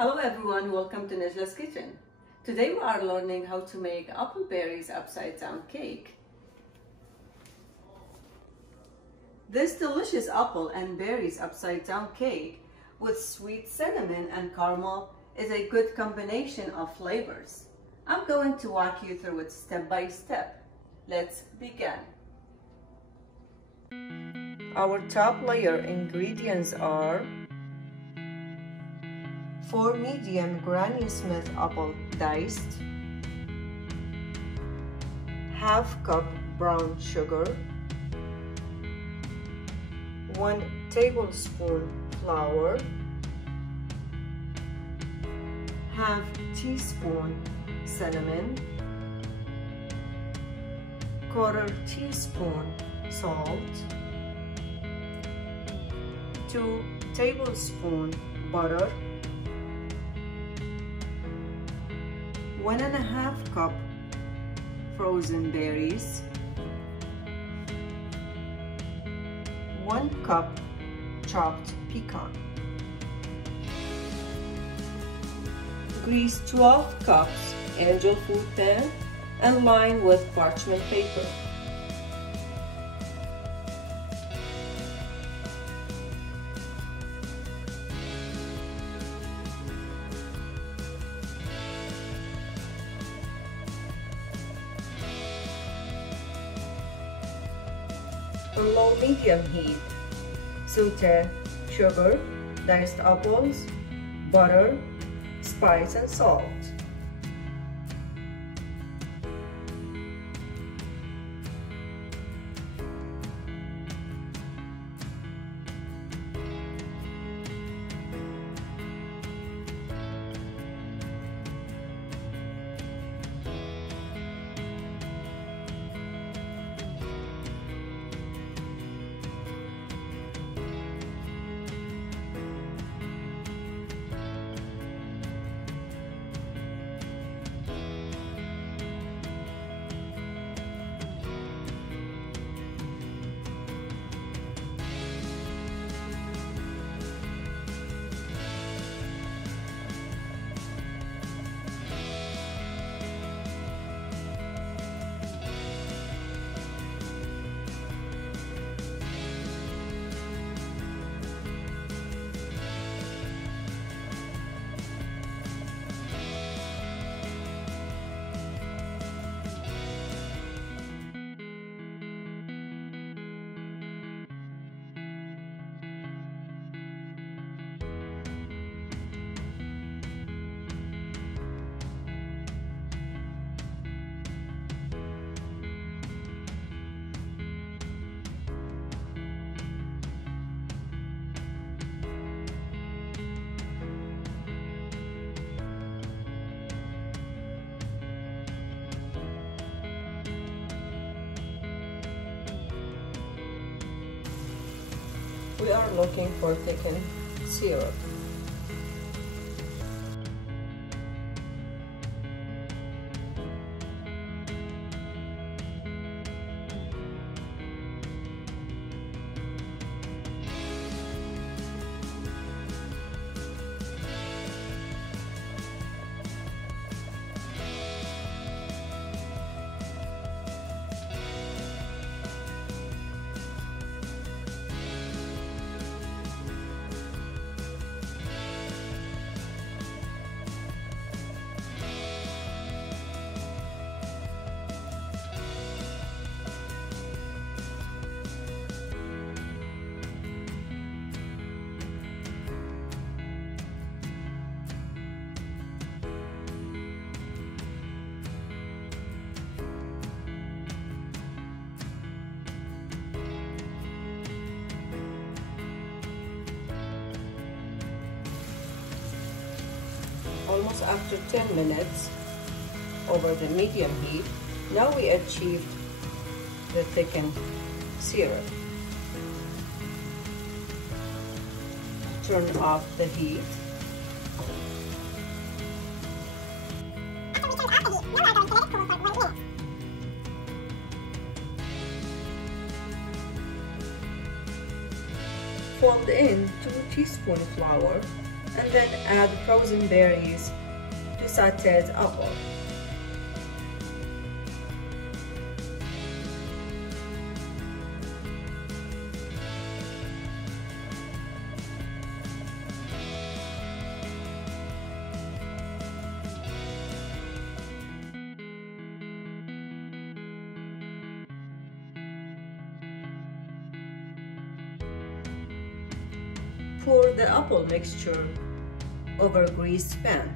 Hello everyone, welcome to Najla's Kitchen. Today we are learning how to make apple berries upside down cake. This delicious apple and berries upside down cake with sweet cinnamon and caramel is a good combination of flavors. I'm going to walk you through it step by step. Let's begin. Our top layer ingredients are 4 medium Granny Smith apple diced, half cup brown sugar, 1 tablespoon flour, half teaspoon cinnamon, quarter teaspoon salt, 2 tablespoons butter, 1.5 cup frozen berries, 1 cup chopped pecan. Grease 12 cups angel food pan and line with parchment paper. On low-medium heat, saute sugar, diced apples, butter, spice and salt. We are looking for thickened syrup. Almost after 10 minutes over the medium heat, now we achieved the thickened syrup. Turn off the heat. Fold in 2 teaspoons flour and then add frozen berries to sauteed apple. Pour the apple mixture over a greased pan.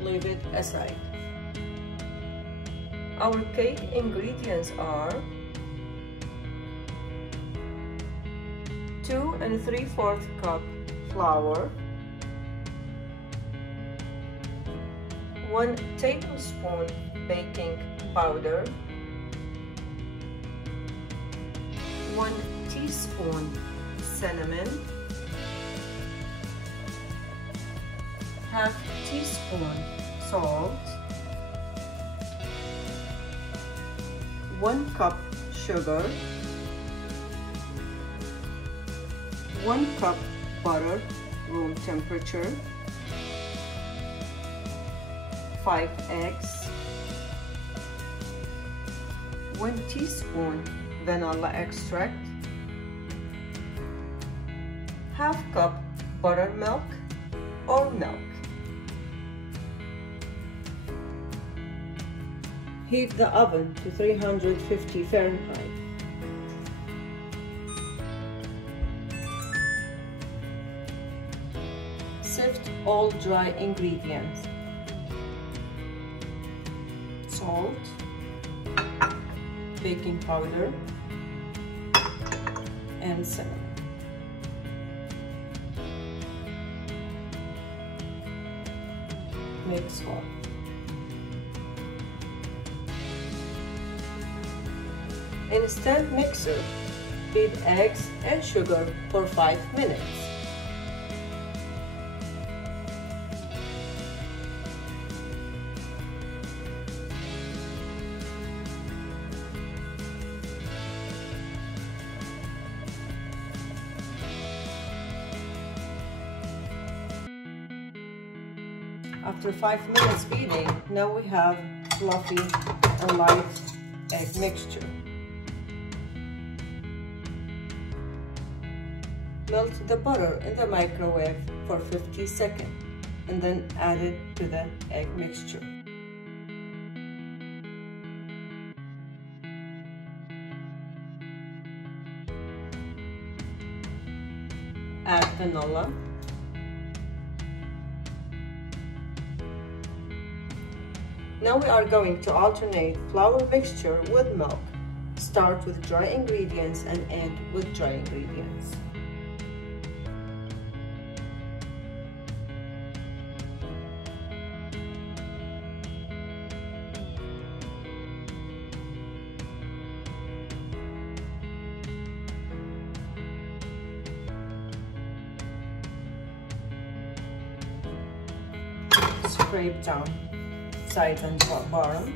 Leave it aside. Our cake ingredients are 2 3/4 cup flour, 1 tablespoon baking powder, 1 teaspoon cinnamon, ½ teaspoon salt, 1 cup sugar, 1 cup butter, room temperature, 5 eggs, 1 teaspoon vanilla extract, ½ cup buttermilk or milk. Heat the oven to 350 Fahrenheit. Sift all dry ingredients: salt, baking powder, and cinnamon. Mix well. In a stand mixer, beat eggs and sugar for 5 minutes. After 5 minutes beating, now we have fluffy and light egg mixture. Melt the butter in the microwave for 50 seconds and then add it to the egg mixture. Add vanilla, now we are going to alternate flour mixture with milk. Start with dry ingredients and end with dry ingredients. Scrape down sides and bottom.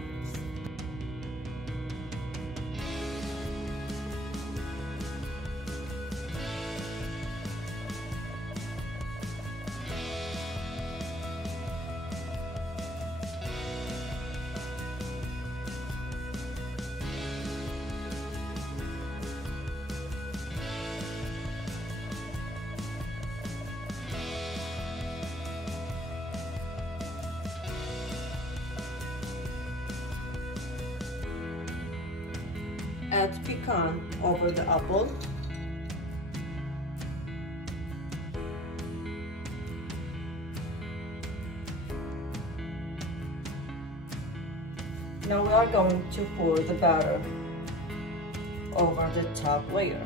Add pecan over the apple. Now we are going to pour the batter over the top layer.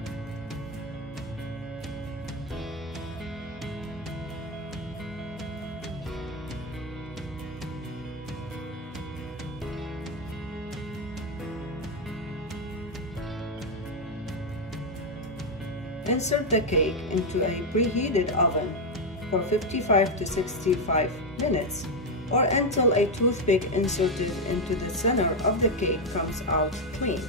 Insert the cake into a preheated oven for 55 to 65 minutes or until a toothpick inserted into the center of the cake comes out clean.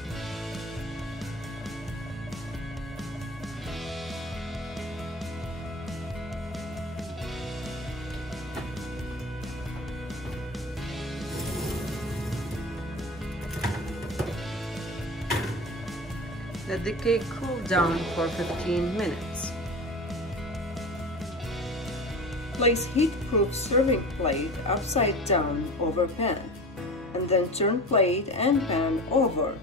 Let the cake cool down for 15 minutes. Place heat-proof serving plate upside down over pan, and then turn plate and pan over.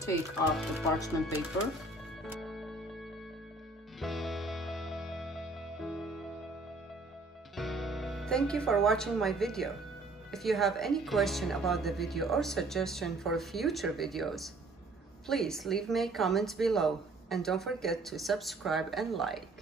Take off the parchment paper. Thank you for watching my video. If you have any question about the video or suggestion for future videos, please leave me a comment below and don't forget to subscribe and like.